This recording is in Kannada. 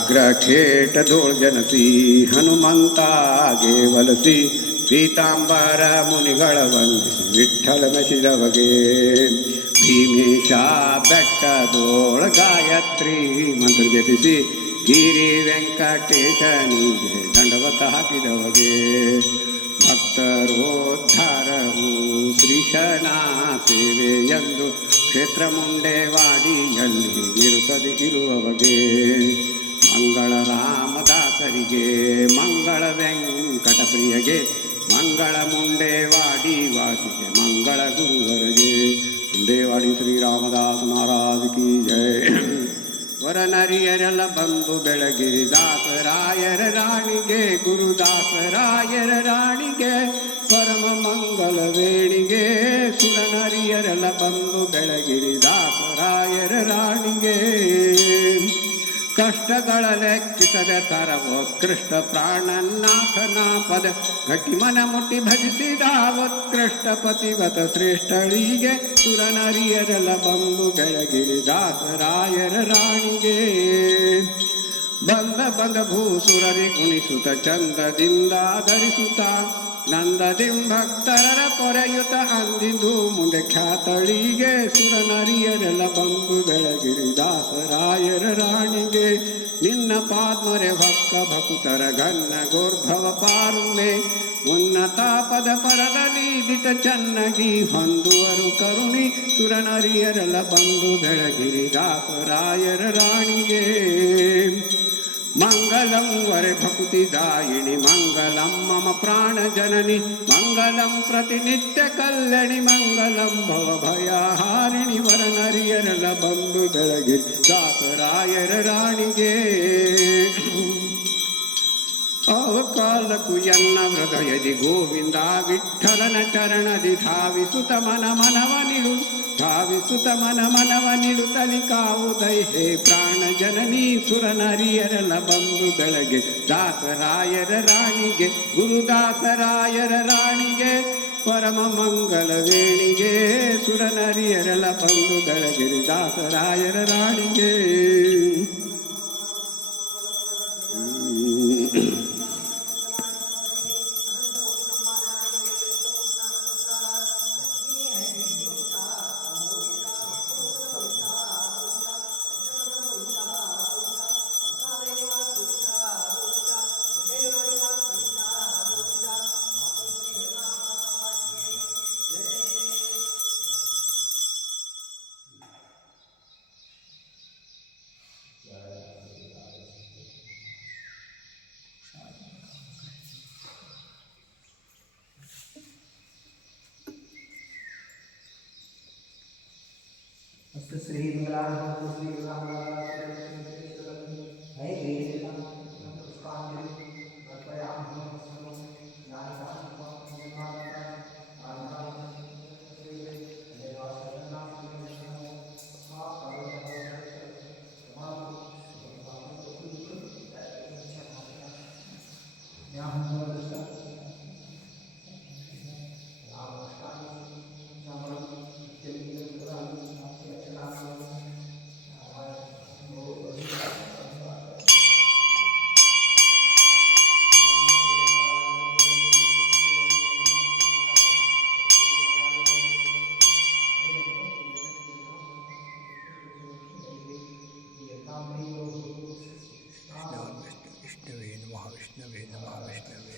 व्याघ्रखेट धोळ जनसी हनुमंता गेवलसी पीतांबर मुनिಗಳ ವಂದಿಸಿ ವಿಠ್ಠಲ ಮೆಸಿದವಗೆ ಭೀಮೇಶ ಬೆಟ್ಟದೋಳ ಗಾಯತ್ರಿ ಮಂತ್ರ ಜಪಿಸಿ ಗಿರಿ ವೆಂಕಟೇಶನಿಗೆ ದಂಡವತ ಹಾಕಿದವಗೆ ಭಕ್ತರೋದ್ಧಾರವು ಶ್ರೀಶನ ಸೇವೆಯೆಂದು ಕ್ಷೇತ್ರ ಮುಂಡೆವಾಡಿಯಲ್ಲಿ ನಿರುತ್ತದೆ ಇರುವವಗೆ ಮಂಗಳ ರಾಮದಾಸರಿಗೆ ಮಂಗಳ ವೆಂಕಟಪ್ರಿಯಗೆ ಮಂಗಳ ಮುಂಡೆವಾಡಿ ವಾಸಿಗೆ ಮಂಗಳ ಗುರುವರಿಗೆ ಮುಂಡೆವಾಡಿ ಶ್ರೀ ರಾಮದಾಸ ಮಹಾರಾಜ ಕಿ ಜಯ. ವರನರಿಯರೆಲ್ಲ ಬಂದು ಬೆಳಗಿರಿ ದಾಸರಾಯರ ರಾಣಿಗೆ ಗುರುದಾಸರಾಯರ ರಾಣಿಗೆ ಪರಮ ಮಂಗಲ ವೇಣಿಗೆ ಸುರನರಿಯರೆಲ್ಲ ಬಂದು ಬೆಳಗಿರಿ ದಾಸರಾಯರ ರಾಣಿಗೆ ಕಷ್ಟಗಳ ಲೆಕ್ಕಿಸದ ತರವೋತ್ಕೃಷ್ಟ ಪ್ರಾಣನಾಥನ ಪದ ಗಟ್ಟಿ ಮನ ಮುಟ್ಟಿ ಭಜಿಸಿದ ಉತ್ಕೃಷ್ಟ ಪತಿವತ ಶ್ರೇಷ್ಠಳಿಗೆ ಸುರನರಿಯರೆಲ್ಲ ಬಂದು ಬೆಳಗಿರಿ ದಾಸರಾಯರ ರಾಣಿಗೆ ಬಂದ ಭೂಸುರರಿ ಕುಣಿಸುತ್ತ ಚಂದದಿಂದ ಧರಿಸುತ್ತ ನಂದದಿಂ ಭಕ್ತರ ಪೊರೆಯುತ ಅಂದಿದ್ದು ಮುಂದೆ ಖ್ಯಾತಳಿಗೆ ಸುರನರಿಯರೆಲ್ಲ ಬಂದು ಬೆಳಗಿರಿ ದಾಸರಾಯರ ರಾಣಿಗೆ ನಿನ್ನ ಪಾದ್ಮರೆ ಭಕ್ಕ ಭಕುತರ ಘನ್ನ ಗೋರ್ಭವ ಪಾರುಮೆ ಉನ್ನತ ಪದ ಪರದಲ್ಲಿ ದಿಟ ಚೆನ್ನಾಗಿ ಹೊಂದುವರು ಕರುಣಿ ಸುರನರಿಯರೆಲ್ಲ ಬಂದು ಬೆಳಗಿರಿ ದಾಸರಾಯರ ರಾಣಿಗೆ ಮಂಗಲಂ ವರೆ ಭಕುತಿದಾಯಿಣಿ ಮಂಗಲಂ ಮಮ ಪ್ರಾಣ ಜನನಿ ಮಂಗಲಂ ಪ್ರತಿನಿತ್ಯ ಕಲ್ಯಾಣಿ ಮಂಗಲಂ ಭವ ಭಯಹಾರಿಣಿ ವರನರಿಯರೆಲ್ಲ ಬಂದು ಬೆಳಗಿರಿ ದಾಸರಾಯರ ರಾಣಿಗೆ ಅವಕಾಲಕ್ಕೂ ಎನ್ನ ಹೃದಯದಿ ಗೋವಿಂದ ವಿಠ್ಠಲನ ಚರಣದಿ ಧಾವಿಸುತ್ತ ಮನವ ನಿಡುತ್ತಲಿ ಕಾವುದೈ ಹೇ ಪ್ರಾಣ ಜನನಿ ಸುರನರಿಯರೆಲ್ಲ ಬಂದು ಬೆಳಗ್ಗೆ ದಾಸರಾಯರ ರಾಣಿಗೆ ಗುರುದಾಸರಾಯರ ರಾಣಿಗೆ ಪರಮ ಮಂಗಲ ವೇಣಿಗೆ ಸುರನರಿಯರೆಲ್ಲ ಬಂದು ಬೆಳಗಿರಿ ದಾಸರಾಯರ ರಾಣಿಗೆ. श्री विष्णवे नमः विष्णवे